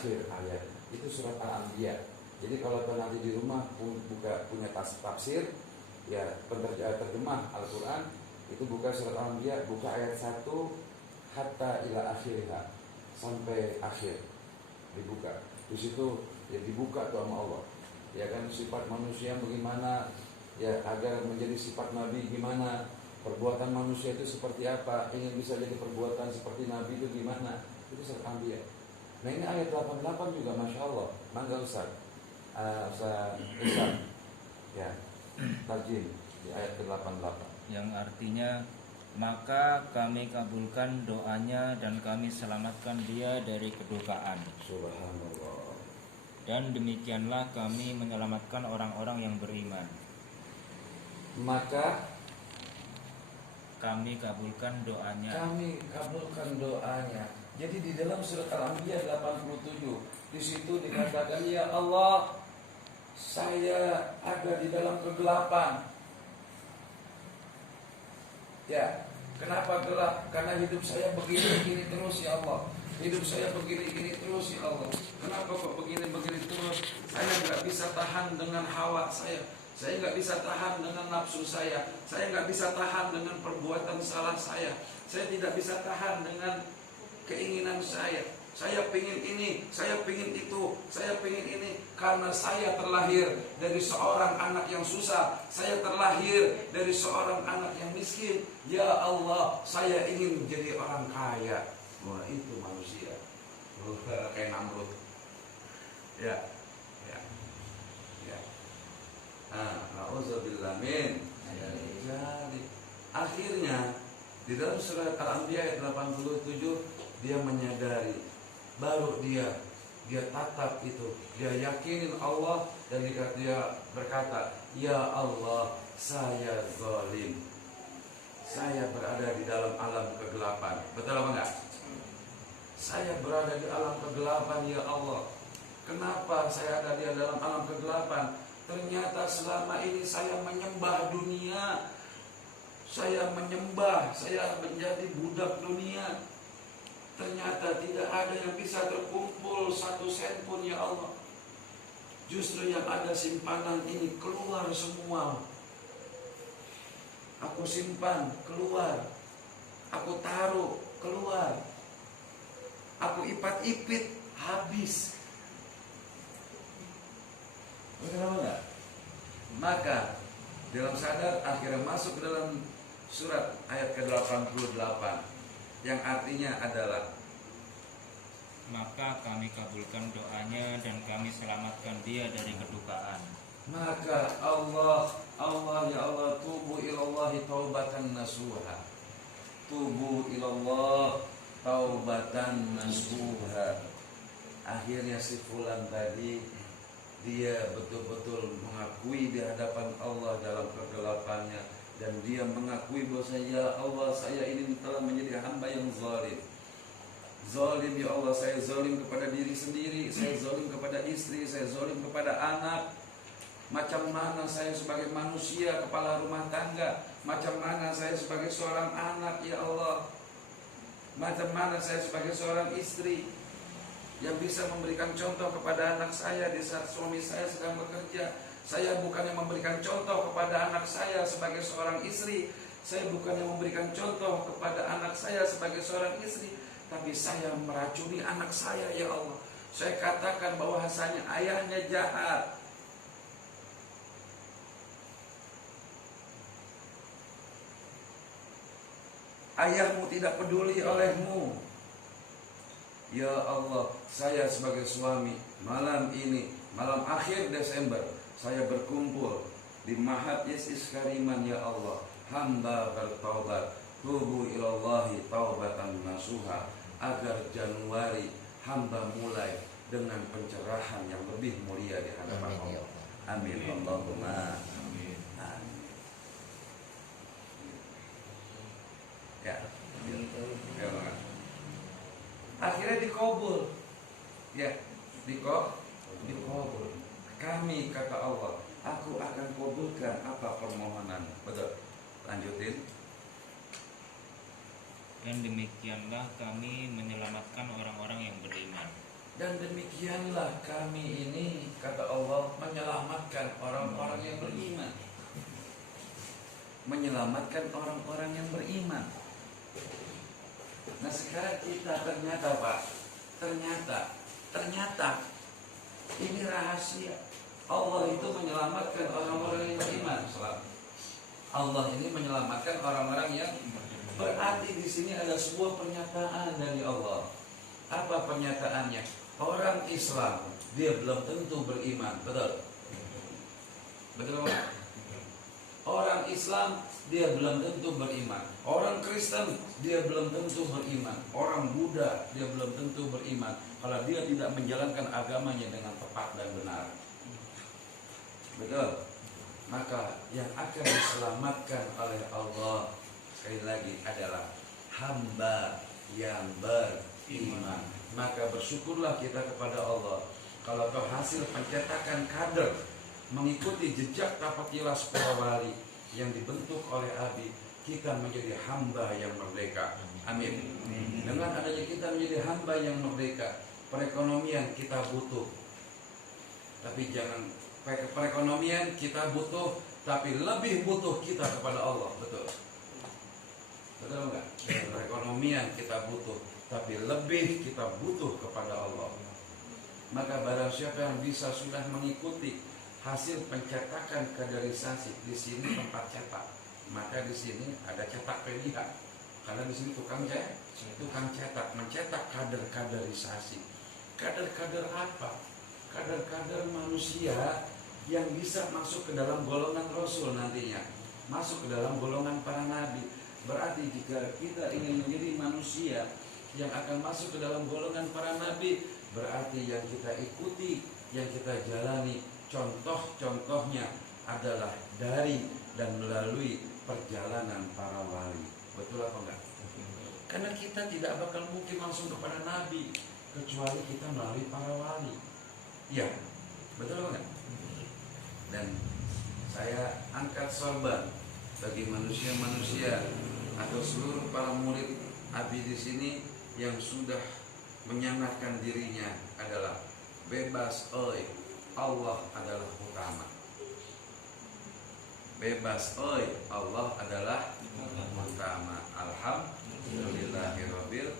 akhir ayat. Itu surat Al-Anbiya. Jadi kalau nanti di rumah punya tafsir, ya terjemah Al-Quran, itu buka surat Al-Anbiya, buka ayat 1 hatta ila akhirha, sampai akhir dibuka. Di situ ya dibuka tuh sama Allah. Ya kan, sifat manusia bagaimana, ya agar menjadi sifat Nabi gimana, perbuatan manusia itu seperti apa, ingin bisa jadi perbuatan seperti Nabi itu gimana. Itu surat Al-Anbiya. Nah ini ayat 88 juga Masya Allah. Mangga Ustaz Ustaz ya, tarjim di ayat ke-88 yang artinya, maka kami kabulkan doanya dan kami selamatkan dia dari kedukaan. Subhanallah. Dan demikianlah kami menyelamatkan orang-orang yang beriman. Maka kami kabulkan doanya. Kami kabulkan doanya. Jadi di dalam surat Al-Anbiya 87, di situ dikatakan, ya Allah, saya ada di dalam kegelapan. Ya, kenapa gelap? Karena hidup saya begini-begini terus ya Allah. Hidup saya begini-begini terus ya Allah. Kenapa kok begini-begini terus? Saya nggak bisa tahan dengan hawa saya. Saya nggak bisa tahan dengan nafsu saya. Saya nggak bisa tahan dengan perbuatan salah saya. Saya tidak bisa tahan dengan keinginan saya. Saya pingin ini, saya pingin itu, saya pingin ini. Karena saya terlahir dari seorang anak yang susah. Saya terlahir dari seorang anak yang miskin. Ya Allah, saya ingin menjadi orang kaya. Wah, itu manusia. Kayak Namrud. Ya. Na'udzubillah min. Jadi akhirnya di dalam surat Al-Anbiya ayat 87 dia menyadari, baru dia tatap itu, dia yakinin Allah, dan dia berkata, ya Allah, saya zalim, saya berada di dalam alam kegelapan. Betul apa enggak? Saya berada di alam kegelapan ya Allah. Kenapa saya ada di dalam alam kegelapan? Ternyata selama ini saya menyembah dunia. Saya menjadi budak dunia. Ternyata tidak ada yang bisa terkumpul 1 sen pun ya Allah. Justru yang ada simpanan ini keluar semua. Aku simpan, keluar. Aku taruh, keluar. Aku ipat-ipit, habis. Benar enggak? Maka dalam sadar akhirnya masuk ke dalam surat ayat ke-88 yang artinya adalah, maka kami kabulkan doanya dan kami selamatkan dia dari kedukaan. maka Allah ya Allah, tubu ilallahi taubatan nasuha. Tubu ilallah taubatan nasuha. Akhirnya si fulan tadi dia betul-betul mengakui di hadapan Allah dalam kegelapannya, dan dia mengakui bahwa ya Allah, saya ini telah menjadi hamba yang zalim. Zalim ya Allah, saya zalim kepada diri sendiri, saya zalim kepada istri, saya zalim kepada anak. Macam mana saya sebagai manusia kepala rumah tangga, macam mana saya sebagai seorang anak ya Allah, macam mana saya sebagai seorang istri yang bisa memberikan contoh kepada anak saya di saat suami saya sedang bekerja. Saya bukan yang memberikan contoh kepada anak saya sebagai seorang istri. Saya bukan yang memberikan contoh kepada anak saya sebagai seorang istri, tapi saya meracuni anak saya ya Allah. Saya katakan bahwasanya ayahnya jahat. Ayahmu tidak peduli olehmu. Ya Allah, saya sebagai suami, malam ini, malam akhir Desember, saya berkumpul di Mahat Yesus Kariman ya Allah. Hamba bertaubat, tubu ilallahi taubatan nasuha, agar Januari hamba mulai dengan pencerahan yang lebih mulia di hadapan Allah. Amin Allahumma amin. Ya. Akhirnya dikabul. Ya, dikabul. Kami, kata Allah, aku akan kabulkan apa permohonan. Betul. Lanjutin. Dan demikianlah kami menyelamatkan orang-orang yang beriman. Dan demikianlah kami ini, kata Allah, menyelamatkan orang-orang yang beriman. Menyelamatkan orang-orang yang beriman. Nah sekarang kita ternyata Pak, ternyata ini rahasia. Allah itu menyelamatkan orang-orang yang beriman. Allah ini menyelamatkan orang-orang yang berarti di sini ada sebuah pernyataan dari Allah. Apa pernyataannya? Orang Islam dia belum tentu beriman, betul? Betul Pak? Orang Islam dia belum tentu beriman. Orang Kristen dia belum tentu beriman. Orang Buddha dia belum tentu beriman kalau dia tidak menjalankan agamanya dengan tepat dan benar. Betul? Maka yang akan diselamatkan oleh Allah sekali lagi adalah hamba yang beriman. Maka bersyukurlah kita kepada Allah kalau hasil pencetakan kader mengikuti jejak tapak-tilas para wali yang dibentuk oleh Abi, kita menjadi hamba yang merdeka. Amin. Dengan adanya kita menjadi hamba yang merdeka, perekonomian kita butuh. Tapi jangan perekonomian kita butuh, tapi lebih butuh kita kepada Allah. Betul? Betul enggak? Perekonomian kita butuh, tapi lebih kita butuh kepada Allah. Maka barang siapa yang bisa sudah mengikuti hasil pencetakan kaderisasi di sini tempat cetak, maka di sini ada cetak PDH. Karena di sini tukang cetak, mencetak kaderisasi. Kader apa? Kader manusia yang bisa masuk ke dalam golongan Rasul nantinya, masuk ke dalam golongan para nabi. Berarti jika kita ingin menjadi manusia yang akan masuk ke dalam golongan para nabi, berarti yang kita ikuti, yang kita jalani, contoh-contohnya adalah dari dan melalui perjalanan para wali. Betul apa enggak? Karena kita tidak bakal mungkin langsung kepada nabi kecuali kita melalui para wali. Ya, betul apa enggak? Dan saya angkat sorban bagi manusia-manusia atau seluruh para murid Abi di sini yang sudah menyandarkan dirinya adalah bebas, Allah adalah utama. Bebas, Allah adalah utama. Alhamdulillahirabbil